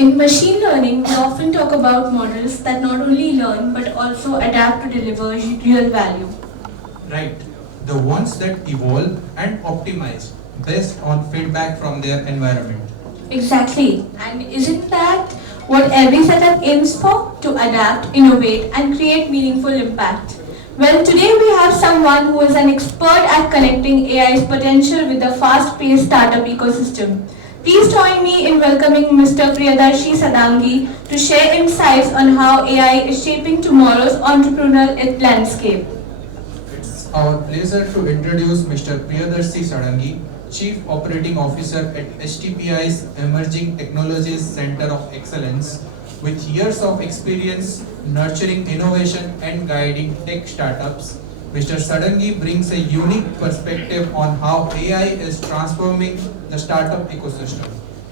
In machine learning, we often talk about models that not only learn but also adapt to deliver real value. Right. The ones that evolve and optimize based on feedback from their environment. Exactly. And isn't that what every setup aims for? To adapt, innovate, and create meaningful impact. Well, today we have someone who is an expert at connecting AI's potential with the fast-paced startup ecosystem. Please join me in welcoming Mr. Priyadarshi Sadangi to share insights on how AI is shaping tomorrow's entrepreneurial landscape. It's our pleasure to introduce Mr. Priyadarshi Sadangi, Chief Operating Officer at STPI's Emerging Technologies Center of Excellence. With years of experience nurturing innovation and guiding tech startups, Mr. Sadangi brings a unique perspective on how AI is transforming the startup ecosystem.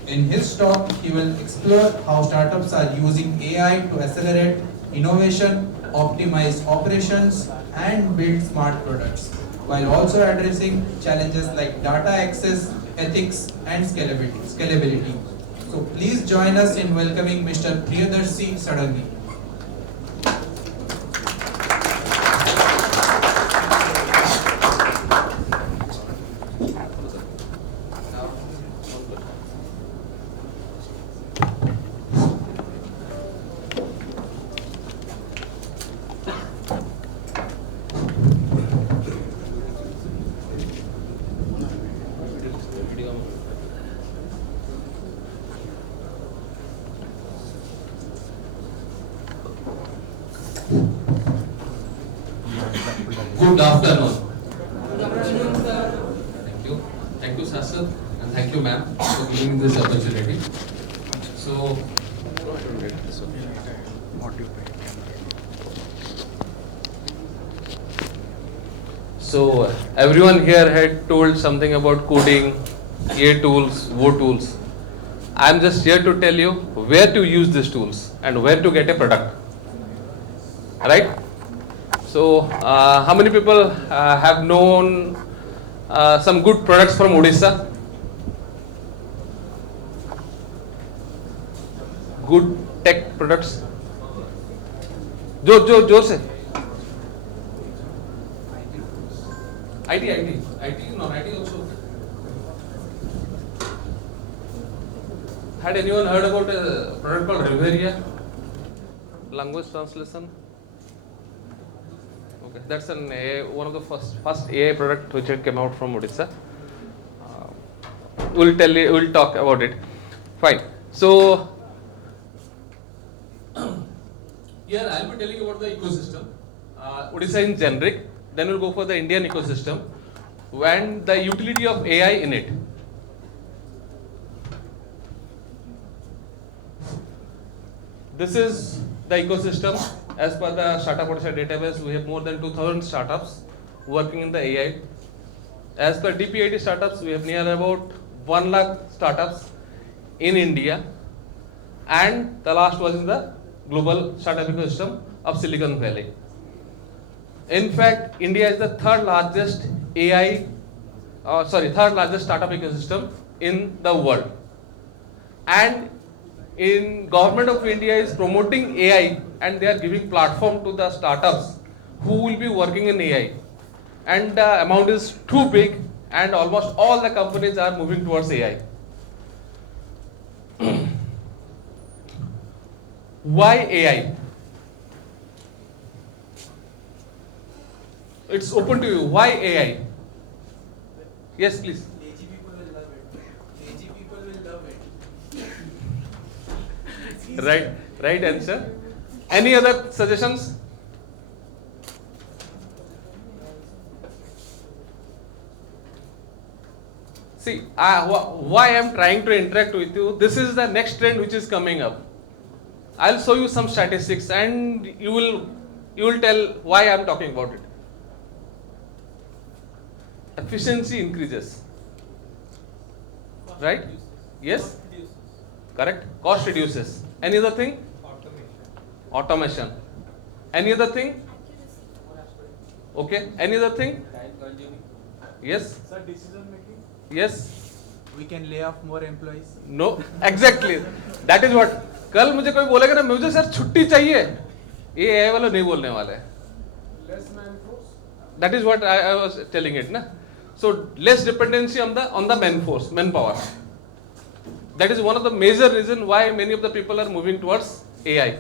In his talk, he will explore how startups are using AI to accelerate innovation, optimize operations, and build smart products, while also addressing challenges like data access, ethics, and scalability. So please join us in welcoming Mr. Priyadarshi Sadangi. Good afternoon. Thank you. Thank you, Sasad, and thank you, ma'am, for giving me this opportunity. So, everyone here had told something about coding, AI tools, wo tools. I'm just here to tell you where to use these tools and where to get a product. Right? So, how many people have known some good products from Odisha? Good tech products. जोर से. IT, non IT also. Had anyone heard about a product called Riveria? Language translation. Okay, that's an AI, one of the first AI product which had came out from Odisha. We'll talk about it. Fine. So here I'll be telling you about the ecosystem. Odisha in generic. Then we'll go for the Indian ecosystem and the utility of AI in it. This is the ecosystem. As per the Startup Odisha database, we have more than 2,000 startups working in the AI. As per DPIT startups, we have near about 1 lakh startups in India, and the last was in the global startup ecosystem of Silicon Valley. In fact, India is the third largest startup ecosystem in the world. And in government of India is promoting AI, and they are giving platform to the startups who will be working in AI. And the amount is too big, and almost all the companies are moving towards AI. Why AI? It's open to you. Why AI? Yes, please. Lazy people will love it. Lazy people will love it. Right answer. Any other suggestions? See, why I am trying to interact with you, this is the next trend which is coming up. I'll show you some statistics and you will tell why I am talking about it. Efficiency increases. Right? Yes? Correct? Cost reduces. Any other thing? Automation. Any other thing? Okay. Any other thing? Time consuming. Yes? Sir, decision making. Yes? we can lay off more employees. No, exactly. That is what. कल मुझे कोई बोलेगा ना मुझे sir छुट्टी चाहिए, ये AI वाले नहीं बोलने वाले. That is what I was telling it ना. So less dependency on the manpower. That is one of the major reason why many of the people are moving towards AI.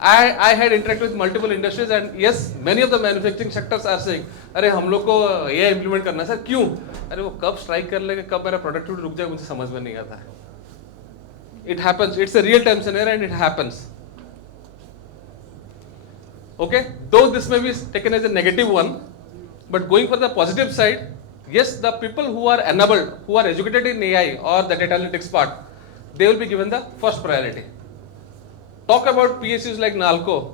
I had interacted with multiple industries and yes, many of the manufacturing sectors are saying, अरे हम लोग को AI implement करना है sir, क्यों? अरे वो कब strike कर लेगा, कब मेरा productivity रुक जाएगा, मुझे समझ में नहीं आता है. It happens. It's a real-time scenario and it happens. Okay, though this may be taken as a negative one, but going for the positive side, yes, the people who are enabled, who are educated in AI or the data analytics part, they will be given the first priority. Talk about PSUs like NALCO.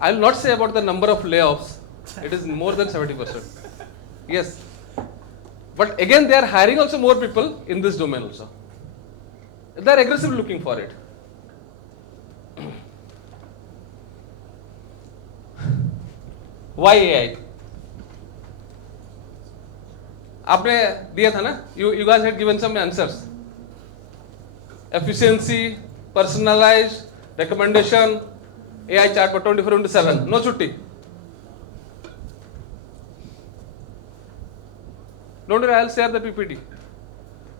I will not say about the number of layoffs. It is more than 70%. Yes. But again, they are hiring also more people in this domain also. They are aggressively looking for it. Why AI? आपने दिया था ना? You guys had given some answers. Efficiency, personalized, recommendation, AI chatbot 24/7. No chutti. Don't worry, I'll share the PPT.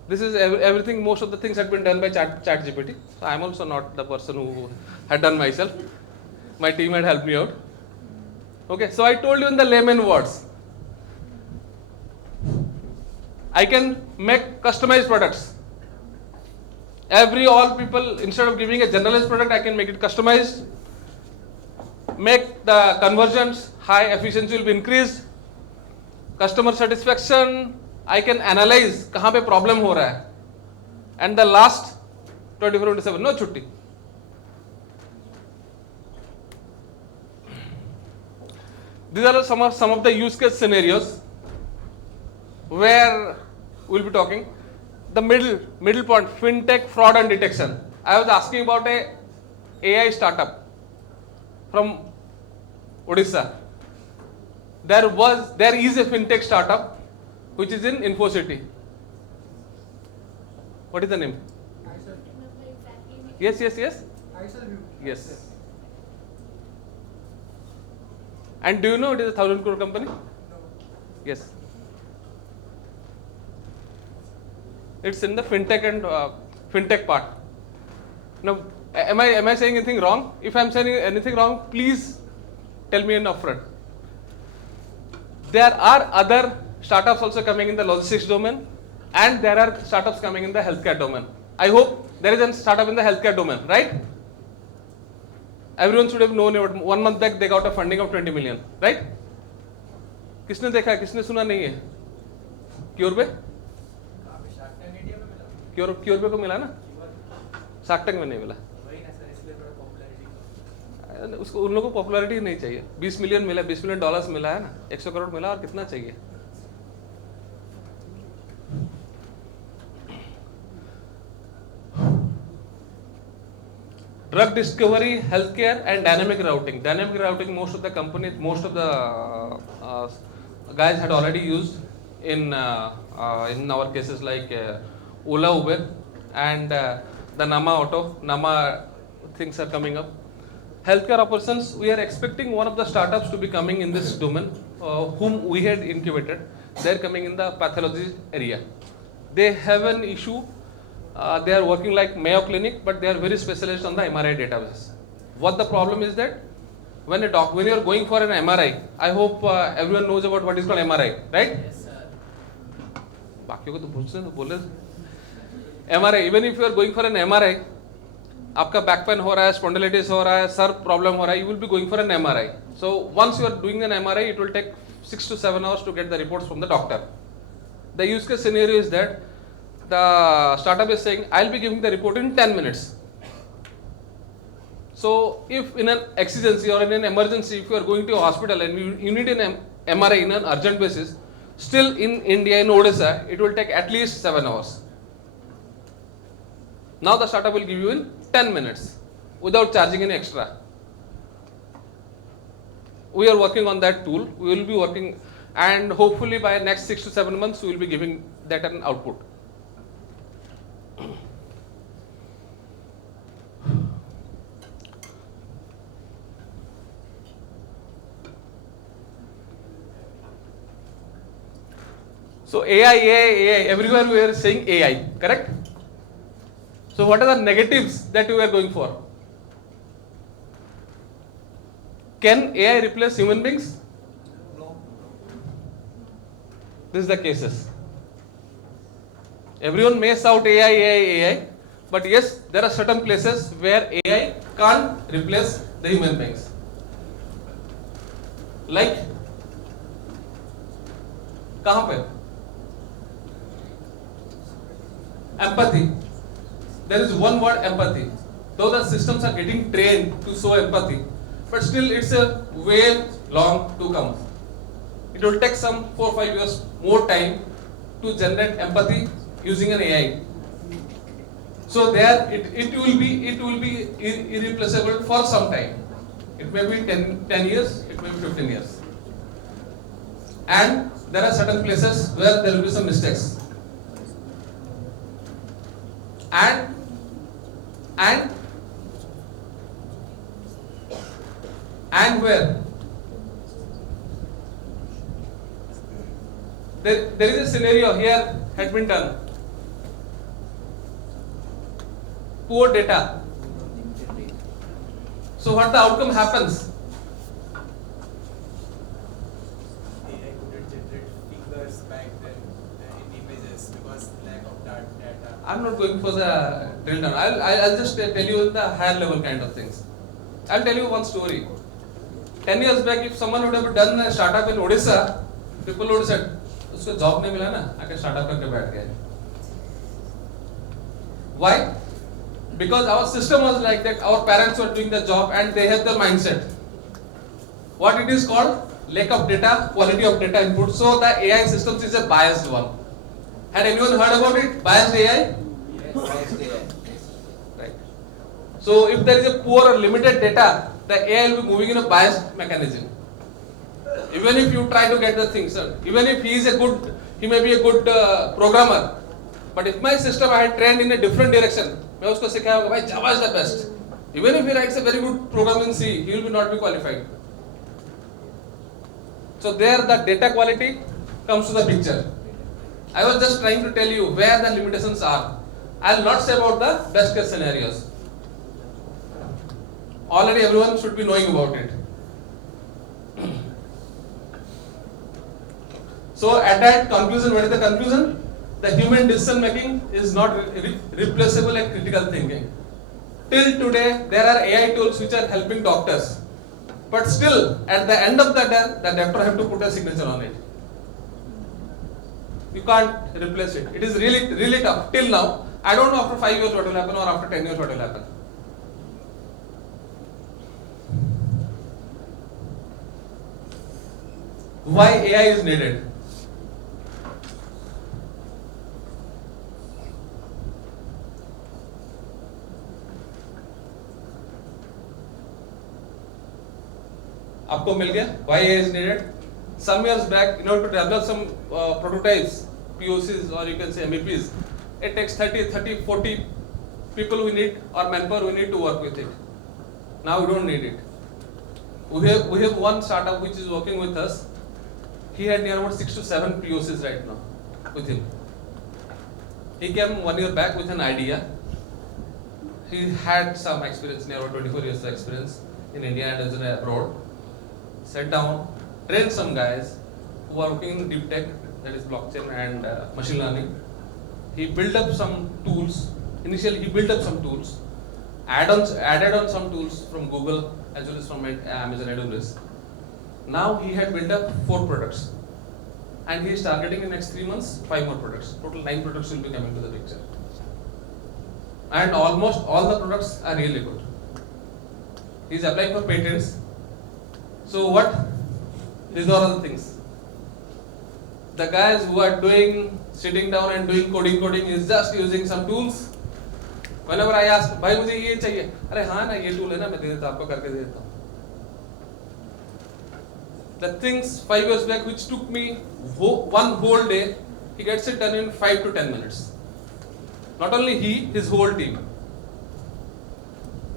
This is everything, most of the things had been done by ChatGPT. So I'm also not the person who had done myself. My team had helped me out. Okay, so I told you in the layman words. I can make customized products. All people, instead of giving a generalized product, I can make it customized. Make the conversions high, efficiency will be increased. Customer satisfaction, I can analyze कहाँ पे problem हो रहा है. And the last 24/7, no छुट्टी. These are some of the use case scenarios where we'll be talking. The middle point, fintech fraud and detection. I was asking about a AI startup from Odisha. There is a fintech startup which is in InfoCity. What is the name? Yes. Yes. And do you know it is a 1,000 crore company? Yes. It's in the fintech and fintech part. Now, am I saying anything wrong? If I am saying anything wrong, please tell me in upfront. There are other startups also coming in the logistics domain, and there are startups coming in the healthcare domain. I hope there is a startup in the healthcare domain, right? Everyone should have known about 1 month back they got a funding of 20 million, right? किसने देखा है, किसने सुना नहीं है? क्योरबे? क्योरबे को मिला ना? शार्क टैंक में नहीं मिला. उसको उन लोगों को पॉपुलैरिटी नहीं चाहिए. 20 मिलियन मिला, $20 मिलियन मिला है ना, 100 करोड़ मिला, और कितना चाहिए? Drug discovery, healthcare, and dynamic routing. Dynamic routing, most of the companies, most of the guys had already used in our cases like Ola, Uber, and the Nama Auto. Nama things are coming up. Healthcare operations, we are expecting one of the startups to be coming in this domain, whom we had incubated. They are coming in the pathology area. They have an issue. They are working like Mayo Clinic, but they are very specialized on the MRI databases. What the problem is that when you are going for an MRI, I hope everyone knows about what is called MRI, right? Yes, sir. MRI, even if you are going for an MRI, आपका back pain हो रहा है, spondylitis हो रहा है, sir problem हो रहा है, you will be going for an MRI. So once you are doing an MRI, it will take 6 to 7 hours to get the reports from the doctor. The use case scenario is that the startup is saying, I'll be giving the report in 10 minutes. So if in an exigency or in an emergency, if you are going to a hospital and you need an MRI in an urgent basis, still in India, in Odisha, it will take at least 7 hours. Now the startup will give you in 10 minutes without charging any extra. We are working on that tool. We will be working, and hopefully by next 6 to 7 months, we will be giving that an output. So AI, everywhere we are saying AI, correct? So what are the negatives that we are going for? Can AI replace human beings? No. This is the cases. Everyone may shout AI, AI, AI, but yes, there are certain places where AI can't replace the human beings. Like, कहाँ पे? Empathy. There is one word, empathy. Though the systems are getting trained to show empathy, but still it's a way long to come. It will take some 4 or 5 years more time to generate empathy using an AI. So there it will be irreplaceable for some time. It may be 10 years, it may be 15 years. And there are certain places where there will be some mistakes. And where there is a scenario here had been done. Poor data. So what the outcome happens? AI couldn't generate figures back then in images because lack of that data. I'm not going for the drill down. I'll just tell you the higher level kind of things. I'll tell you one story. 10 years back, if someone would have done a startup in Odisha, people would have said, "Usko job nahi mila na, aake startup karke baith gaya." Why? Because our system was like that. Our parents were doing the job and they have the mindset. What it is called? Lack of data, quality of data input. So the AI systems is a biased one. Had anyone heard about it? Biased AI? Yes, biased AI. Right. So if there is a poor or limited data, the AI will be moving in a biased mechanism. Even if you try to get the things done, even if he may be a good programmer, but if my system I had trained in a different direction, मैं उसको सिखाया होगा भाई Java is the best. Even if he writes a very good program in C, he will not be qualified. So there the data quality comes to the picture. I was just trying to tell you where the limitations are. I will not say about the best case scenarios. Already everyone should be knowing about it. So at that conclusion, what is the conclusion? The human decision making is not replaceable at critical thinking. Till today, there are AI tools which are helping doctors. But still, at the end of the day, the doctor have to put a signature on it. You can't replace it. It is really, really tough. Till now, I don't know after 5 years what will happen or after 10 years what will happen. Why AI is needed? आपको मिल गया? Why AI is needed? Some years back, in order to develop some prototypes, POCs or you can say MEPs, it takes 30, 40 people we need or manpower we need to work with it. Now we don't need it. We have one startup which is working with us. He had near about 6 to 7 POCs right now with him. He came 1 year back with an idea. He had some experience, near about 24 years of experience in India and as abroad. Sat down, trained some guys who are working in deep tech, that is blockchain and machine learning. He built up some tools. Initially, he built up some tools, added on some tools from Google as well as from Amazon AWS. Now he had built up 4 products, and he is targeting in the next 3 months 5 more products. Total 9 products will be coming to the picture, and almost all the products are really good. He is applying for patents. So what? These are all the things. The guys who are sitting down and doing coding is just using some tools. Whenever I ask, भाई मुझे ये चाहिए, अरे हाँ ना ये tool है ना मैं दे देता आपको करके दे देता हूँ. The things 5 years back which took me one whole day, he gets it done in 5 to 10 minutes. Not only he, his whole team.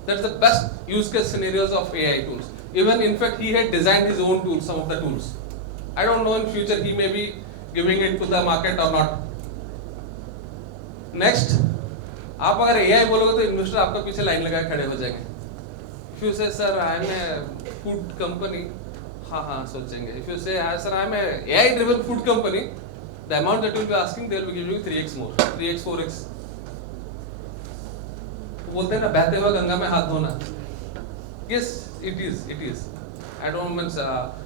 That's the best use case scenarios of AI tools. Even in fact, he had designed his own tools, some of the tools. I don't know in future he may be giving it to the market or not. Next, आप अगर AI बोलोगे तो investor आपका पीछे line लगा के खड़े हो जाएंगे. If you say sir I am a food company, हाँ सोचेंगे. If you say sir I am a AI driven food company, the amount that you will be asking they will be giving you 3x more, 3x 4x. बोलते हैं ना बहते हुए गंगा में हाथ धोना. Yes, it is. I don't mean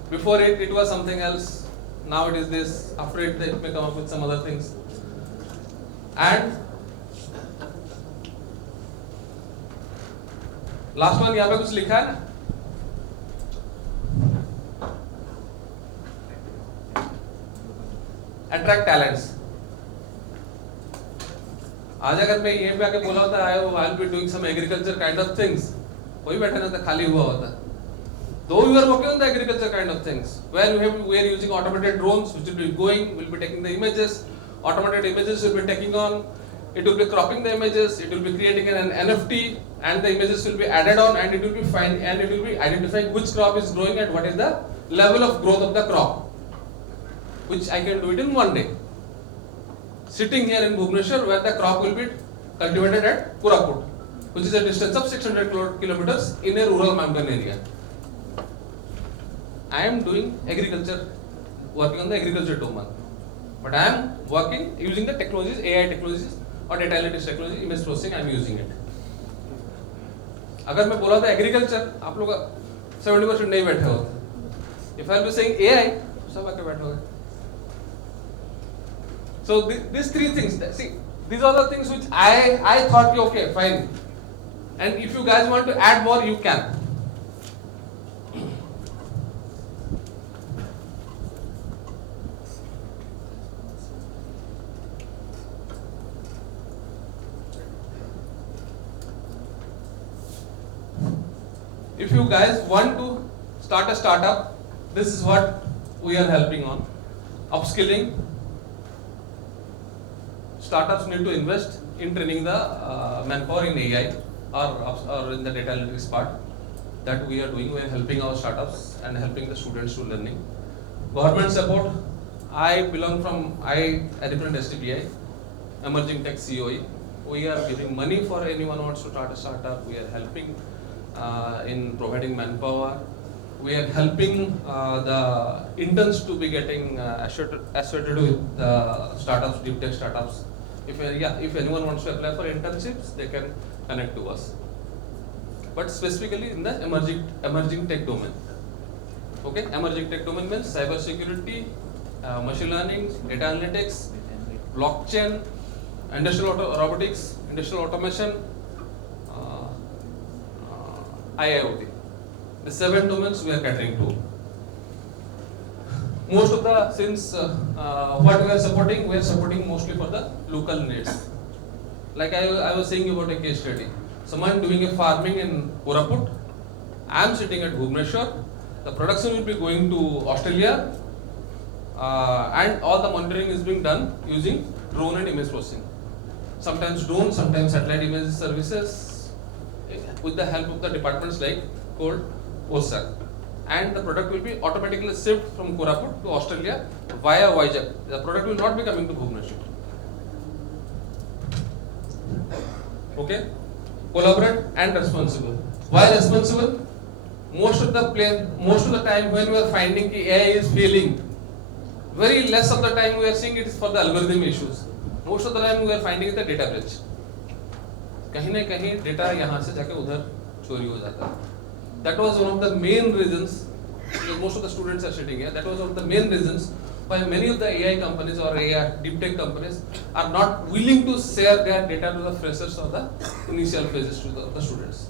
before it was something else. Now it is this. After it may come up with some other things. And last one यहाँ पे कुछ लिखा है ना, अट्रैक्ट टैलेंट्स. आज अगर मैं यहीं पे आके बोला होता I will be doing some agriculture kind of things, कोई बैठा नहीं था, खाली हुआ होता. Though we are working on the agriculture kind of things, where we are using automated drones which will be going, will be taking the images, automated images will be taking on, it will be cropping the images, it will be creating an NFT, and the images will be added on, and it will be identifying which crop is growing and what is the level of growth of the crop, which I can do it in one day. Sitting here in Bhubaneswar, where the crop will be cultivated at Kuraput, which is a distance of 600 kilometers in a rural mountain area. I am doing agriculture, working on the agriculture domain, but I am working using the technologies, AI technologies or data analytics technology, image processing. I am using it. अगर मैं बोला था agriculture, आप लोग 70% नहीं बैठे होते. If I am saying AI, सब आके बैठे होंगे. So these three things, see, these are the things which I thought okay, fine. And if you guys want to add more, you can. If you guys want to start a startup, this is what we are helping on. Upskilling. Startups need to invest in training the manpower in AI or in the data analytics part. That we are doing. We are helping our startups and helping the students to learning. Government support. I represent STPI, Emerging Tech COE. We are giving money for anyone who wants to start a startup. We are helping in providing manpower. We are helping the interns to be getting associated with the startups, deep tech startups. If anyone wants to apply for internships, they can connect to us. But specifically in the emerging tech domain. Okay, emerging tech domain means cyber security, machine learning, data analytics, blockchain, industrial robotics, industrial automation, IIoT. The 7 domains we are catering to. Most of the, since what we are supporting mostly for the local needs. Like I was saying about a case study. Someone doing a farming in Koraput. I am sitting at Bhubaneswar. The production will be going to Australia, and all the monitoring is being done using drone and image processing. Sometimes drone, sometimes satellite image services, with the help of the departments like called OSAC. And the product will be automatically shipped from Koraput to Australia via Vizag. The product will not be coming to Bhubaneswar. Okay? Collaborate and responsible. Why responsible? Most of the time when we are finding that AI is failing, very less of the time we are seeing it is for the algorithm issues. Most of the time we are finding it the data breach. कहीं न कहीं data यहाँ से जाके उधर चोरी हो जाता है. That was one of the main reasons, because most of the students are sitting here, that was one of the main reasons why many of the AI companies or AI deep tech companies are not willing to share their data to the freshers or the initial phases to the students.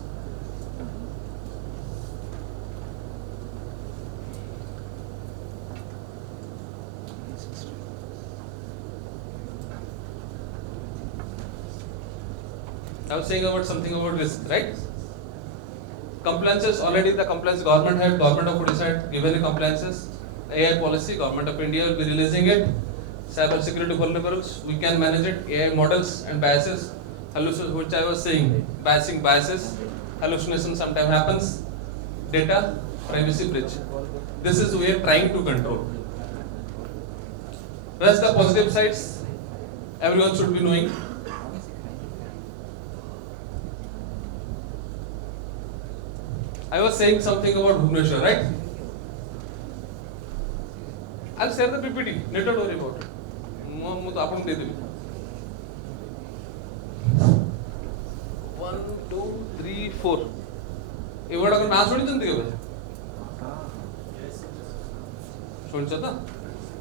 I was saying about something about risk, right? Compliances, already the compliance government of Odisha had given a compliances, AI policy, government of India will be releasing it. cyber security vulnerabilities, we can manage it. AI models and biases, which I was saying, biases, hallucination sometimes happens. Data privacy breach. This is we are trying to control. Whereas the positive sides, everyone should be knowing. I was saying something about Bhubaneswar, right? I'll share the PPT. Need not worry about it. ମୁଁ ତ ଆପଣଙ୍କୁ ଦେଇଦେବି 1 2 3 4 ଏଗୁଡ଼ାକ ନାଁ ଶୁଣିଛନ୍ତି କେବେ ଶୁଣିଛ ତ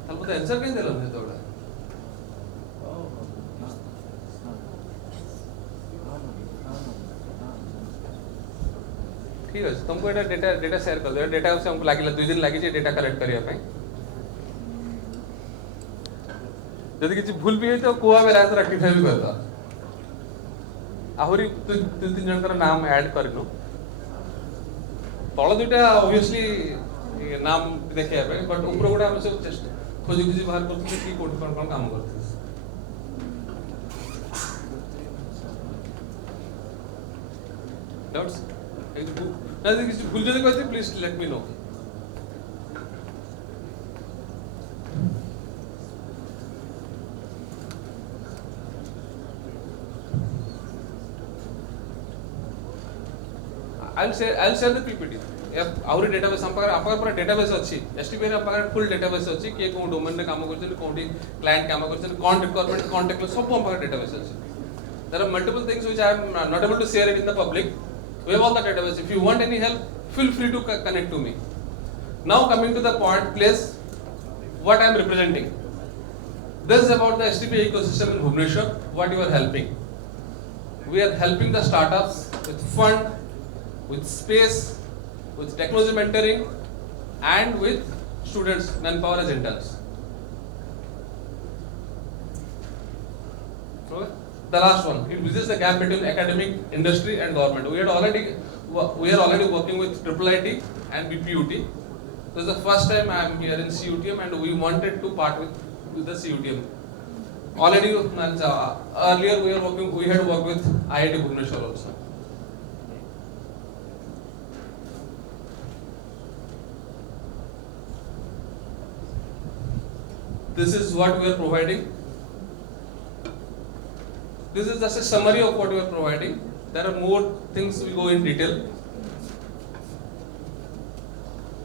ତାହେଲେ ମୋତେ ଆନ୍ସର କାହିଁ ଦେଲନି ସେତେବେଳେ ଠିକ୍ ଅଛି ତୁମକୁ ଏଇଟା ଡେଟା ସେୟାର କରିଦେବେ ଡେଟା ହେଉଛି ଆମକୁ ଲାଗିଲା 2 ଦିନ ଲାଗିଛି ଡେଟା କଲେକ୍ଟ କରିବା ପାଇଁ ଯଦି କିଛି ଭୁଲ ବି ହେଇଥିବ କୁହ ଆମେ ରାସ୍ତା ରେକ୍ଟିଫାଏ ବି କରିଦେବା ଆହୁରି 2-3 ଜଣଙ୍କର ନାମ ଆଡ୍ କରିନୁ ତଳ ଦୁଇଟା ଅବଭିୟସଲି ନାମ ଦେଖିବା ପାଇଁ ବଟ୍ ଉପର ଗୁଡ଼ା ଆମେ ସବୁ ଚେଷ୍ଟା ଖୋଜି ବାହାର କରୁଥିଲେ କି କୋଉଠି କ'ଣ କାମ କରୁଥିଲେ ଡାଉଟ୍ସ ଯଦି କିଛି ଭୁଲ ଯଦି କହିଥିବେ ପ୍ଲିଜ୍ ଲେଟ୍ ମି no I'll share the PPT. आउरी डेटाबेस हम पाकर पूरा डेटाबेस अच्छी STPI रे पाकर फुल डेटाबेस अच्छी कि कोन डोमेन रे काम करछन कोठी क्लाइंट काम करछन कोन रिक्वायरमेंट कोन टेक्नो सब हम पाकर डेटाबेस अच्छी there are multiple things which I am not able to share it in the public we have all the database if you want any help feel free to connect to me now coming to the point place what I am representing this is about the STPI ecosystem in Bhubaneswar what you are helping we are helping the startups with fund with space, with technology mentoring, and with students, manpower as interns. Okay. The last one, it bridges the gap between academic, industry, and government. We are already working with IIIT and BPUT. This is the first time I am here in CUTM, and we wanted to part with the CUTM. Already, earlier we had worked with IIT Bhubaneswar also. This is what we are providing. This is just a summary of what we are providing. There are more things we go in detail.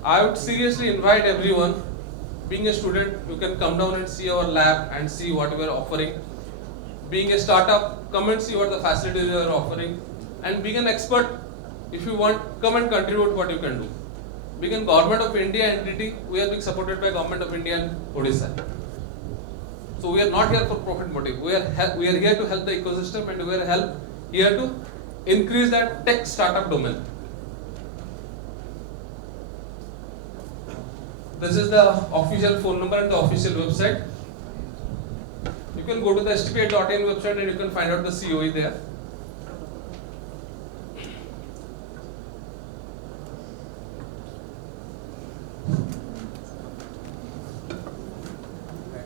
I would seriously invite everyone, being a student, you can come down and see our lab and see what we are offering. Being a startup, come and see what the facilities we are offering. And being an expert, if you want, come and contribute what you can do. Being a Government of India entity, we are being supported by Government of India and Odisha. So we are not here for profit motive. We are here to help the ecosystem and we are here to increase that tech startup domain. This is the official phone number and the official website. You can go to the STPI.in website and you can find out the COE there.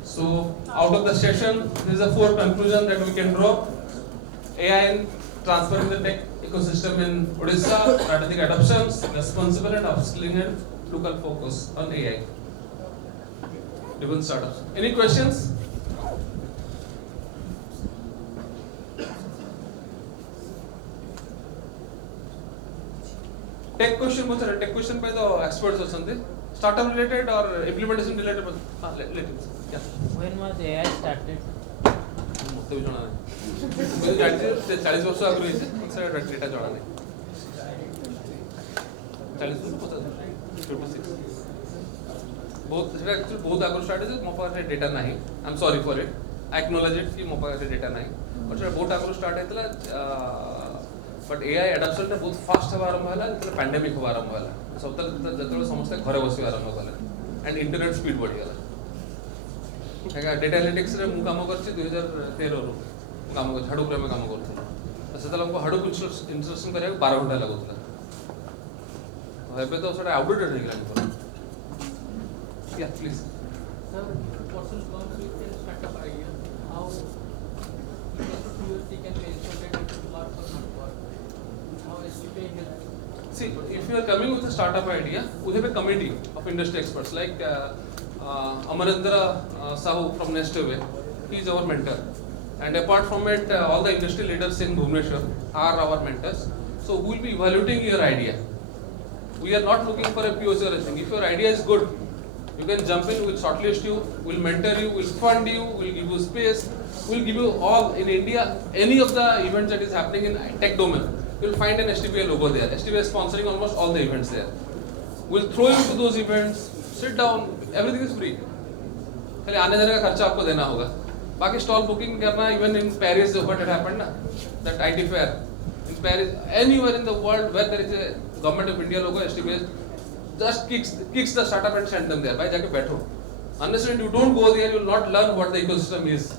So, out of the session, there is a 4 conclusion that we can draw. AI in transferring the tech ecosystem in Odisha, strategic adoptions, responsible and upskilling and local focus on AI. Driven startups. Any questions? Tech question by the experts or something. Startup related or implementation related? Yeah. When was AI started? ମୋତେ ବି ଜଣା ନାହିଁ ମୁଁ ଜାଣିଛି 40 ବର୍ଷ ଆଗରୁ ହେଇଛି ମୋତେ data ଜଣା ନାହିଁ 40 ବର୍ଷ 50 ବହୁତ ସେଟା ଆକ୍ଚୁଆଲି ବହୁତ ଆଗରୁ ଷ୍ଟାର୍ଟ ହେଇଛି ମୋ ପାଖରେ ଡେଟା ନାହିଁ I am sorry for it I acknowledge it କି ମୋ ପାଖରେ ଡେଟା ନାହିଁ ବଟ୍ ସେଟା ବହୁତ ଆଗରୁ ଷ୍ଟାର୍ଟ ହେଇଥିଲା ବଟ୍ ଏଆଇ ଆଡପ୍ସନ୍ଟା ବହୁତ ଫାଷ୍ଟ ହେବା ଆରମ୍ଭ ହେଲା ଯେତେବେଳେ ପ୍ୟାଣ୍ଡେମିକ୍ ହେବା ଆରମ୍ଭ ହେଲା ଯେତେବେଳେ ସମସ୍ତେ ଘରେ ବସିବା ଆରମ୍ଭ କଲେ ଆଣ୍ଡ ଇଣ୍ଟରନେଟ୍ ସ୍ପିଡ୍ ବଢ଼ିଗଲା डेटा एनालिटिक्स रे मु काम करछि 2013 रो काम कर हाडुप रे हम काम करथि सेतला हमको हाडुप इंस्टॉलेशन करिया 12 घंटा लागुतला हेबे तो सेटा आउटडेटेड हे गेला या please Sir, what will come with POC can be incorporated to work or not work? How STPI helps? See, if you are coming with a startup idea, we have a committee of industry experts like Amarendra Sahu from Nestaway. He is our mentor. And apart from it, all the industry leaders in Bhubaneswar are our mentors. So we will be evaluating your idea. We are not looking for a POC or anything. If your idea is good, you can jump in, we'll shortlist you, we'll mentor you, we'll fund you, we'll give you space, we'll give you all in India, any of the events that is happening in tech domain. You'll find an STPI logo there. STPI is sponsoring almost all the events there. We'll throw you to those events, sit down, everything is free. खाली आने जाने का खर्चा आपको देना होगा. बाकी stall booking करना, even in Paris, what had happened na, that IT fair in Paris, anywhere in the world where there is a government of India logo, STPI just kicks the startup and send them there. भाई जाके बैठो. Unless you don't go there, you will not learn what the ecosystem is.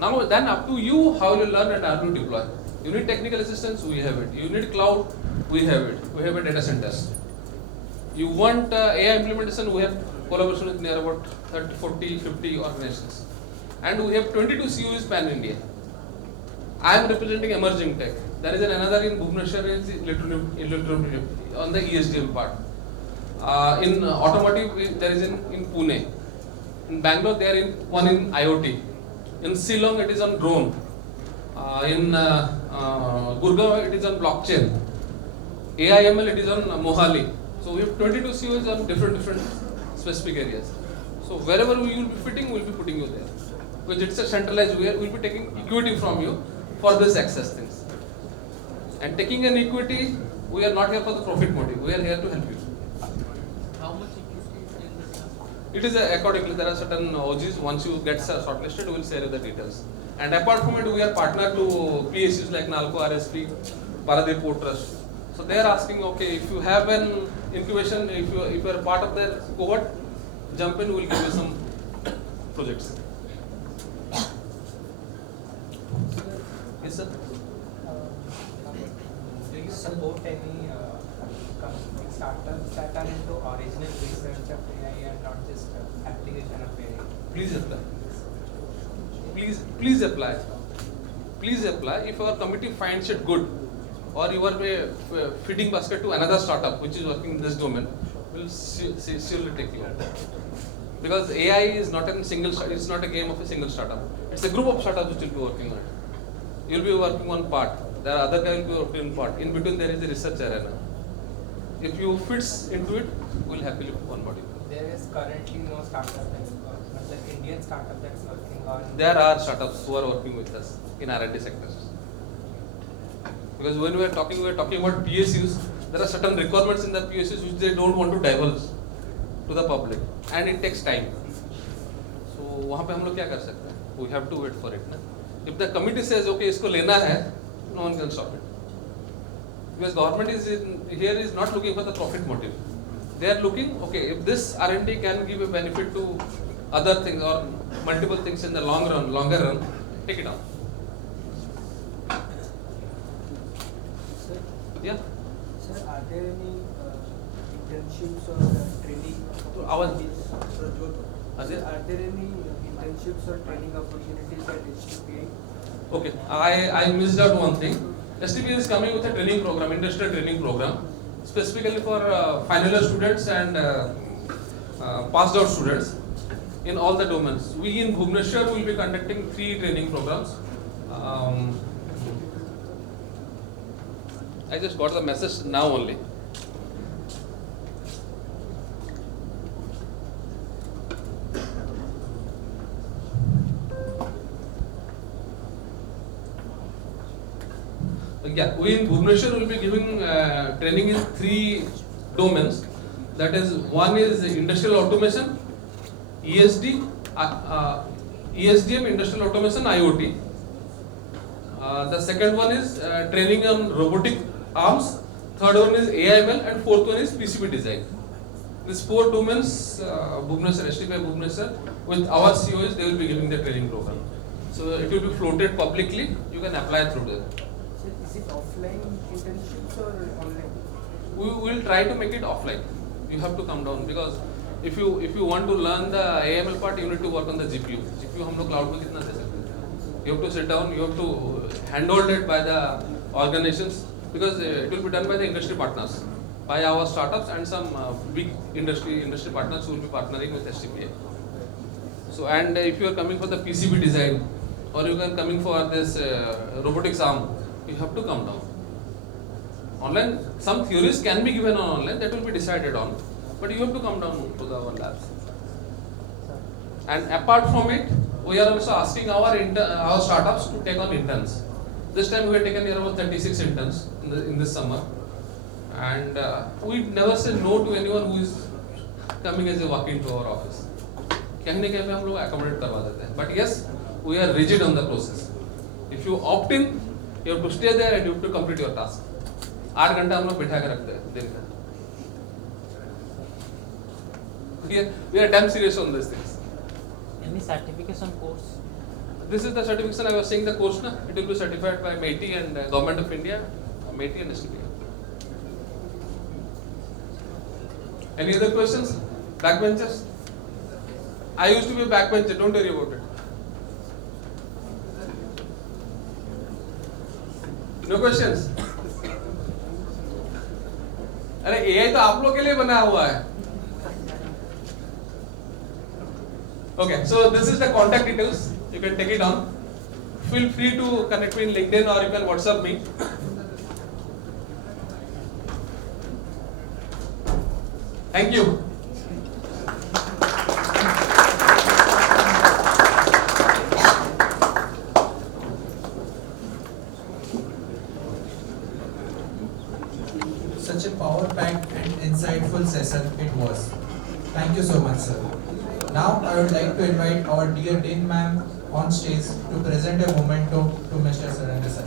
Now then up to you how you learn and how to deploy. You need technical assistance, we have it. You need cloud, we have it. We have a data centers. You want AI implementation, we have collaboration with near about 30, 40, 50 organizations. And we have 22 COEs pan-India. I am representing emerging tech. There is another in Bhubaneswar electronic on the ESDM part. In automotive, there is in Pune. In Bangalore, there is one in IoT. In Shillong, it is on drone. In Gurgaon, it is on blockchain. AIML, it is on Mohali. So we have 22 COEs on different specific areas. So wherever we will be fitting, we will be putting you there. Because it's a centralized way, we will be taking equity from you for this access things. And taking an equity, we are not here for the profit motive. We are here to help you. How much equity in this? It is accordingly, there are certain OGs, once you get shortlisted, we will share you the details. And apart from it, we are partner to PSUs like Nalco, RSP, Paradip Port Trust. So they are asking, okay, if you have an incubation, if you are part of their cohort, jump in, we will give you some projects. Yes, sir. Do you support any startups that are into original research of AI and not just application of AI? Please apply. Please apply. Please apply. If our committee finds it good, or you are a feeding basket to another startup which is working in this domain, we'll surely take you. Because AI is not a single. It's not a game of a single startup. It's a group of startups which will be working on it. You'll be working on part. There are other guys will be working on part. In between there is a research arena. If you fits into it, we'll happily onboard you. There is currently no startup like Indian startup that's working on. There are startups who are working with us in R&D sectors. Because when we are talking about PSUs. There are certain requirements in the PSUs which they don't want to divulge to the public, and it takes time. So वहाँ पे हम लोग क्या कर सकते हैं? We have to wait for it. ना? If the committee says okay इसको लेना है, no one can stop it. Because government is not looking for the profit motive. They are looking, okay, if this R&D can give a benefit to other things or multiple things in the longer run, take it on. Yeah. Sir, are there any internships or training opportunities? Are there any internships or training opportunities at STPI? Okay, I missed out one thing. STPI is coming with a training program, industrial training program, specifically for final year students and passed out students in all the domains. We in Bhubaneswar will be conducting 3 training programs. I just got the message now only. Yeah, we in Bhubaneswar will be giving training in 3 domains. That is, one is industrial automation, ESD, ESDM, industrial automation, IoT. The second one is training on robotic arms. Third one is AIML, and fourth one is PCB design. These 4 domains, Bhubaneswar, STPI Bhubaneswar, with our COs, they will be giving the training program. So it will be floated publicly. You can apply through there. So is it offline internships or online? We will try to make it offline. You have to come down because if you want to learn the AML part, you need to work on the GPU. GPU हम लोग cloud में कितना दे सकते हैं? You have to sit down, you have to handhold it by the organizations, because it will be done by the industry partners, by our startups and some big industry partners who will be partnering with STPI. So, and if you are coming for the PCB design, or you are coming for this robotics arm, you have to come down. Online, some theories can be given on online, that will be decided on, but you have to come down to our labs. And apart from it, we are also asking our startups to take on interns. This time we have taken around 36 interns in this summer, and we never say no to anyone who is coming as a walk-in to our office. कहीं न कहीं पे हम लोग accommodate करवा देते हैं. But yes, we are rigid on the process. If you opt in, you have to stay there and you have to complete your task. 8 घंटा हम लोग बिठा के रखते हैं दिन का. We are damn serious on these things. Any certification course? This is the certification I was saying, the course, na? It will be certified by MeitY and Government of India, MeitY and STPI. Any other questions? Backbenchers? I used to be a backbencher, don't worry about it. No questions? अरे AI तो आप लोग के लिए बना हुआ है. Okay, so this is the contact details. You can take it on. Feel free to connect me in LinkedIn or you can WhatsApp me. Thank you. Such a power-packed and insightful session it was. Thank you so much, sir. Now I would like to invite our dear Dean ma'am on stage to present a memento to Mr. Sadangi sir.